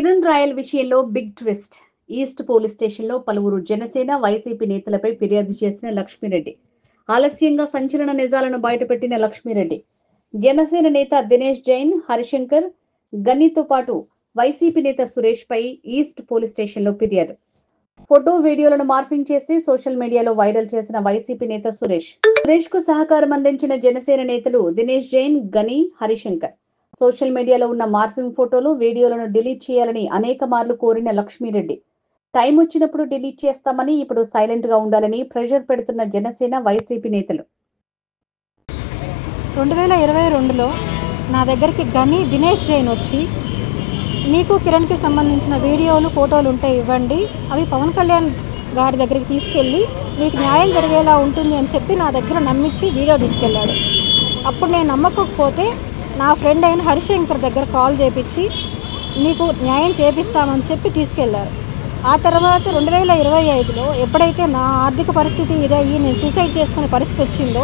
Kiran royal విషయంలో big twist. East police స్టేషన్లో పలువురు జనసేన, వైసీపీ నేతలపై ఫిర్యాదు చేసిన లక్ష్మీరెడ్డి. ఆలస్యంగా సంచలన నిజాలను బయటపెట్టిన లక్ష్మీరెడ్డి. జనసేన నేత దినేష్ జైన్, హరిశంకర్, గన్నీతో పాటు వైసీపీ నేత సురేష్ పై ఈస్ట్ పోలీస్ స్టేషన్లో ఫిర్యాదు. ఫోటో, వీడియోలను మార్ఫింగ్ చేసి సోషల్ మీడియాలో వైరల్ చేసిన వైసీపీ నేత సురేష్ కు సహకారం అందించిన జనసేన నేతలు దినేష్ జైన్, గని, హరిశంకర్. సోషల్ మీడియాలో ఉన్న మార్ఫింగ్ ఫోటోలు, వీడియోలను డిలీట్ చేయాలని అనేక మార్లు కోరిన లక్ష్మీరెడ్డి. టైం వచ్చినప్పుడు డిలీట్ చేస్తామని, ఇప్పుడు సైలెంట్ గా ఉండాలని ప్రెషర్ పెడుతున్న జనసేన, వైసీపీ నేతలు. 2022లో నా దగ్గరికి గని, దినేష్ జైన్ వచ్చి, నీకు కిరణ్కి సంబంధించిన వీడియోలు, ఫోటోలు ఉంటే ఇవ్వండి, అవి పవన్ కళ్యాణ్ గారి దగ్గరికి తీసుకెళ్ళి మీకు న్యాయం జరిగేలా ఉంటుంది అని చెప్పి నా దగ్గర నమ్మించి వీడియో తీసుకెళ్ళాడు. అప్పుడు నేను నమ్మకపోతే నా ఫ్రెండ్ అయిన హరిశంకర్ దగ్గర కాల్ చేపించి నీకు న్యాయం చేపిస్తామని చెప్పి తీసుకెళ్లారు. ఆ తర్వాత 2025లో ఎప్పుడైతే నా ఆర్థిక పరిస్థితి ఇదయ్యి నేను సూసైడ్ చేసుకునే పరిస్థితి వచ్చిందో,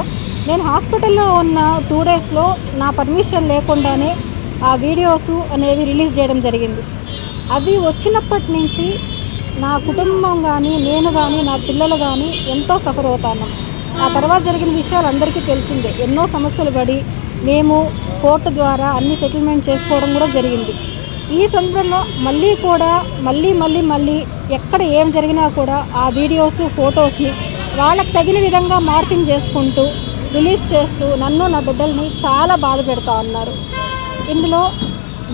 నేను హాస్పిటల్లో ఉన్న 2 డేస్లో నా పర్మిషన్ లేకుండానే ఆ వీడియోస్ అనేవి రిలీజ్ చేయడం జరిగింది. అవి వచ్చినప్పటి నుంచి నా కుటుంబం కానీ, నేను కానీ, నా పిల్లలు కానీ ఎంతో సఫర్ అవుతాను. ఆ తర్వాత జరిగిన విషయాలు అందరికీ తెలిసిందే. ఎన్నో సమస్యలు పడి మేము కోర్టు ద్వారా అన్ని సెటిల్మెంట్ చేసుకోవడం కూడా జరిగింది. ఈ సందర్భంలో మళ్ళీ ఎక్కడ ఏం జరిగినా కూడా ఆ వీడియోస్, ఫొటోస్ని వాళ్ళకి తగిన విధంగా మార్ఫింగ్ చేసుకుంటూ రిలీజ్ చేస్తూ నన్ను, నా బిడ్డల్ని చాలా బాధ పెడతా ఉన్నారు. ఇందులో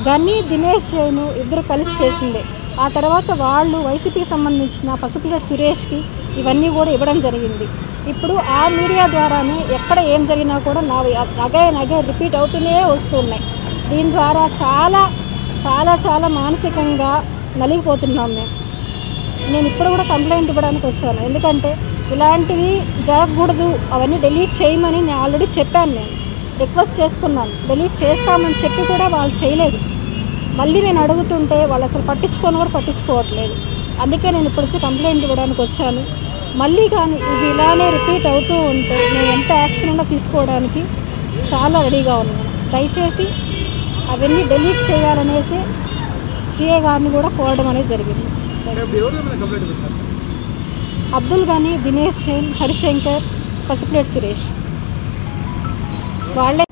గని, దినేష్ జైన్ ఇద్దరు కలిసి చేసిందే. ఆ తర్వాత వాళ్ళు వైసీపీకి సంబంధించిన పసుపులేటి సురేష్కి ఇవన్నీ కూడా ఇవ్వడం జరిగింది. ఇప్పుడు ఆ మీడియా ద్వారానే ఎక్కడ ఏం జరిగినా కూడా నగే రిపీట్ అవుతూనే వస్తున్నాయి. దీని ద్వారా చాలా చాలా చాలా మానసికంగా నలిగిపోతున్నాం నేను ఇప్పుడు కూడా కంప్లైంట్ ఇవ్వడానికి వచ్చాను. ఎందుకంటే ఇలాంటివి జరగకూడదు, అవన్నీ డిలీట్ చేయమని నేను ఆల్రెడీ చెప్పాను. నేను రిక్వెస్ట్ చేసుకున్నాను, డిలీట్ చేస్తామని చెప్పి కూడా వాళ్ళు చేయలేదు. మళ్ళీ నేను అడుగుతుంటే వాళ్ళు అసలు పట్టించుకోవట్లేదు. అందుకే నేను ఇప్పుడు వచ్చి కంప్లైంట్ ఇవ్వడానికి వచ్చాను. మళ్ళీ కానీ ఇవి ఇలానే రిపీట్ అవుతూ ఉంటే నేను ఎంత యాక్షన్ ఉన్నా తీసుకోవడానికి చాలా రెడీగా ఉన్నాను. దయచేసి అవన్నీ డిలీట్ చేయాలనేసి సిఏ గారిని కూడా కోరడం అనేది జరిగింది. అబ్దుల్ గని, దినేష్ జైన్, హరిశంకర్, పసుపులేటి సురేష్ వాళ్ళే